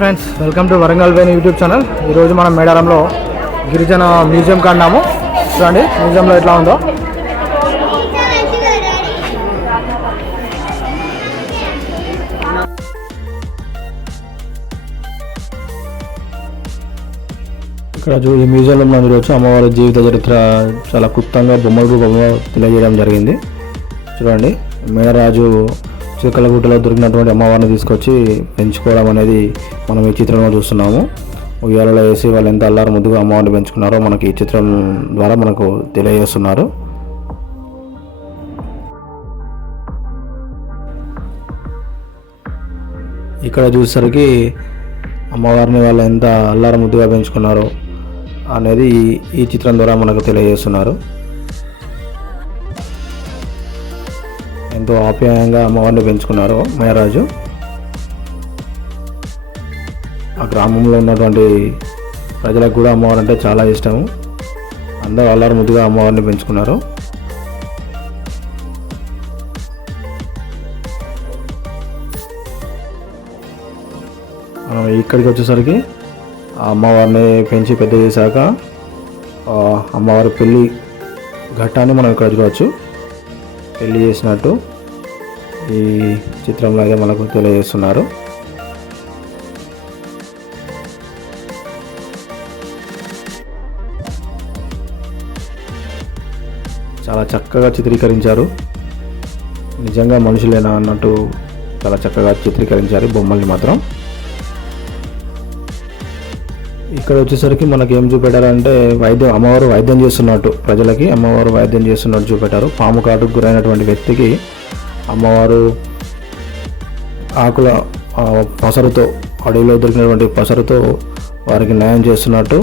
Friends, welcome to Warangal Venu YouTube channel. ఈరోజు మనం మేడారంలో గిరిజన మ్యూజియం కన్నాము. చూడండి మ్యూజియంలో ఎట్లా ఉందో. ఇక్కడ ఈ మ్యూజియంలో మనం చూడవచ్చు అమ్మవారి జీవిత చరిత్ర చాలా క్లుప్తంగా బొమ్మల రూపంలో తెలియజేయడం జరిగింది. చూడండి, మేడరాజు చిలకలగుట్టలో దొరికినటువంటి అమ్మవారిని తీసుకొచ్చి పెంచుకోవడం అనేది మనం ఈ చిత్రంలో చూస్తున్నాము. ఉయ్యాలలో వేసి వాళ్ళు ఎంత అల్లారు ముద్దుగా అమ్మవారిని పెంచుకున్నారో మనకి ఈ చిత్రం ద్వారా మనకు తెలియజేస్తున్నారు. ఇక్కడ చూసేసరికి అమ్మవారిని వాళ్ళు ఎంత అల్లారు ముద్దుగా పెంచుకున్నారో అనేది ఈ చిత్రం ద్వారా మనకు తెలియజేస్తున్నారు. ఎంతో ఆప్యాయంగా అమ్మవారిని పెంచుకున్నారు మేడరాజు. ఆ గ్రామంలో ఉన్నటువంటి ప్రజలకు కూడా అమ్మవారు అంటే చాలా ఇష్టము. అందరూ అల్లారు ముద్దుగా అమ్మవారిని పెంచుకున్నారు. ఇక్కడికి వచ్చేసరికి ఆ అమ్మవారిని పెంచి పెద్ద చేశాక అమ్మవారి పెళ్ళి ఘట్టాన్ని మనం ఇక్కడ చూడవచ్చు. పెళ్ళి చేసినట్టు ఈ చిత్రంలో అయితే మనకు తెలియజేస్తున్నారు. చాలా చక్కగా చిత్రీకరించారు. నిజంగా మనుషులేనా అన్నట్టు చాలా చక్కగా చిత్రీకరించారు బొమ్మల్ని మాత్రం. ఇక్కడ వచ్చేసరికి మనకి ఏం చూపెట్టారంటే అమ్మవారు వైద్యం చేస్తున్నట్టు, ప్రజలకి అమ్మవారు వైద్యం చేస్తున్నట్టు చూపెట్టారు. పాము కాటుకు గురైనటువంటి వ్యక్తికి అమ్మవారు ఆకుల పసరుతో, అడవిలో దొరికినటువంటి పసరుతో వారికి న్యాయం చేస్తున్నట్టు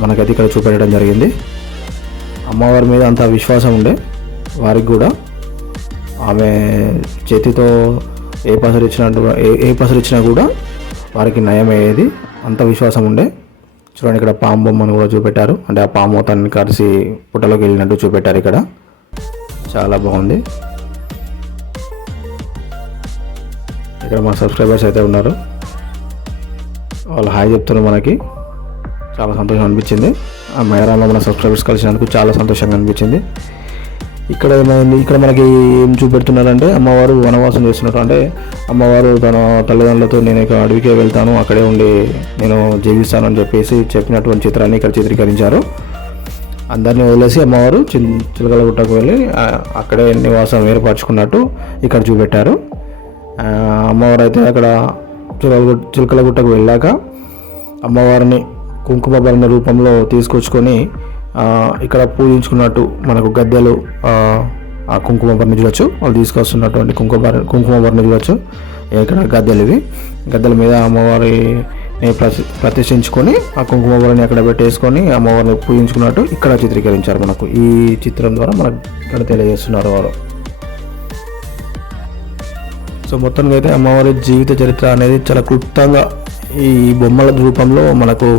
మనకైతే ఇక్కడ చూపెట్టడం జరిగింది. అమ్మవారి మీద అంత విశ్వాసం ఉండే వారికి కూడా ఆమె చేతితో ఏ పసరు ఇచ్చినా కూడా వారికి నయం అయ్యేది, అంత విశ్వాసం ఉండే. చూడండి, ఇక్కడ పాము బొమ్మను కూడా చూపెట్టారు. అంటే ఆ పాము తనని కలిసి పుట్టలోకి వెళ్ళినట్టు చూపెట్టారు. ఇక్కడ చాలా బాగుంది. ఇక్కడ మా సబ్స్క్రైబర్స్ అయితే ఉన్నారు, వాళ్ళు హాయ్ చెప్తున్నారు. మనకి చాలా సంతోషం అనిపించింది. ఆ మేడారంలో మన సబ్స్క్రైబర్స్ కలిసినందుకు చాలా సంతోషంగా అనిపించింది. ఇక్కడ ఏమైంది, ఇక్కడ మనకి ఏం చూపెడుతున్నారంటే అమ్మవారు వనవాసం చేస్తున్నారు. అంటే అమ్మవారు తన తల్లిదండ్రులతో నేను ఇక అడవికే వెళ్తాను, అక్కడే ఉండి నేను జీవిస్తాను అని చెప్పినటువంటి చిత్రాన్ని ఇక్కడ చిత్రీకరించారు. అందరినీ వదిలేసి అమ్మవారు చిలకలగుట్టకు వెళ్ళి అక్కడే నివాసం ఏర్పరచుకున్నట్టు ఇక్కడ చూపెట్టారు. అమ్మవారు అయితే అక్కడ చిలకలగుట్టకు వెళ్ళాక అమ్మవారిని కుంకుమ భరణ రూపంలో తీసుకొచ్చుకొని ఇక్కడ పూజించుకున్నట్టు మనకు గద్దెలు ఆ కుంకుమ భరణ చూడవచ్చు. వాళ్ళు తీసుకొస్తున్నటువంటి కుంకుమ భరణ చూడవచ్చు. ఇక్కడ గద్దెల మీద అమ్మవారిని ప్రతిష్ఠించుకొని ఆ కుంకుమ భరణి అక్కడ పెట్టేసుకొని అమ్మవారిని పూజించుకున్నట్టు ఇక్కడ చిత్రీకరించారు. మనకు ఈ చిత్రం ద్వారా మనకు ఇక్కడ తెలియజేస్తున్నారు వారు. సో మొత్తానికి అయితే అమ్మవారి జీవిత చరిత్ర అనేది చాలా క్లుప్తంగా ఈ బొమ్మల రూపంలో మనకు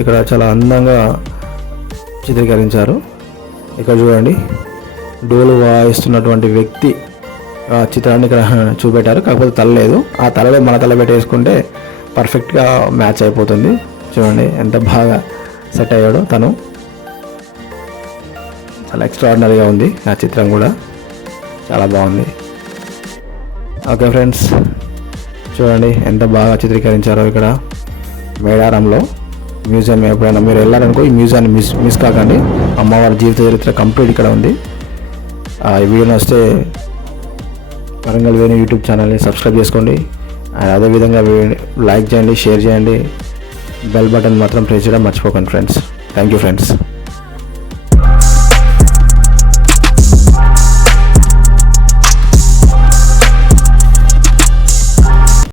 ఇక్కడ చాలా అందంగా చిత్రీకరించారు. ఇక్కడ చూడండి, డోలు వాయిస్తున్నటువంటి వ్యక్తి చిత్రాన్ని ఇక్కడ చూపెట్టారు. కాకపోతే తల లేదు. ఆ తలలో మన తల పెట్టేసుకుంటే పర్ఫెక్ట్గా మ్యాచ్ అయిపోతుంది. చూడండి ఎంత బాగా సెట్ అయ్యాడో తను. చాలా ఎక్స్ట్రాడినరీగా ఉంది ఆ చిత్రం కూడా, చాలా బాగుంది. ఓకే ఫ్రెండ్స్, చూడండి ఎంత బాగా చిత్రీకరించారో ఇక్కడ మేడారంలో మ్యూజియం. ఎప్పుడైనా మీరు వెళ్ళారనుకో ఈ మ్యూజియాన్ని మిస్ కాకండి. అమ్మవారి జీవిత చరిత్ర కంప్లీట్ ఇక్కడ ఉంది. ఈ వీడియో వస్తే వరంగల్ వేణు యూట్యూబ్ ఛానల్ని సబ్స్క్రైబ్ చేసుకోండి. అదేవిధంగా లైక్ చేయండి, షేర్ చేయండి, బెల్ బటన్ మాత్రం ప్రెస్ చేయడం మర్చిపోకండి ఫ్రెండ్స్. Thank you friends.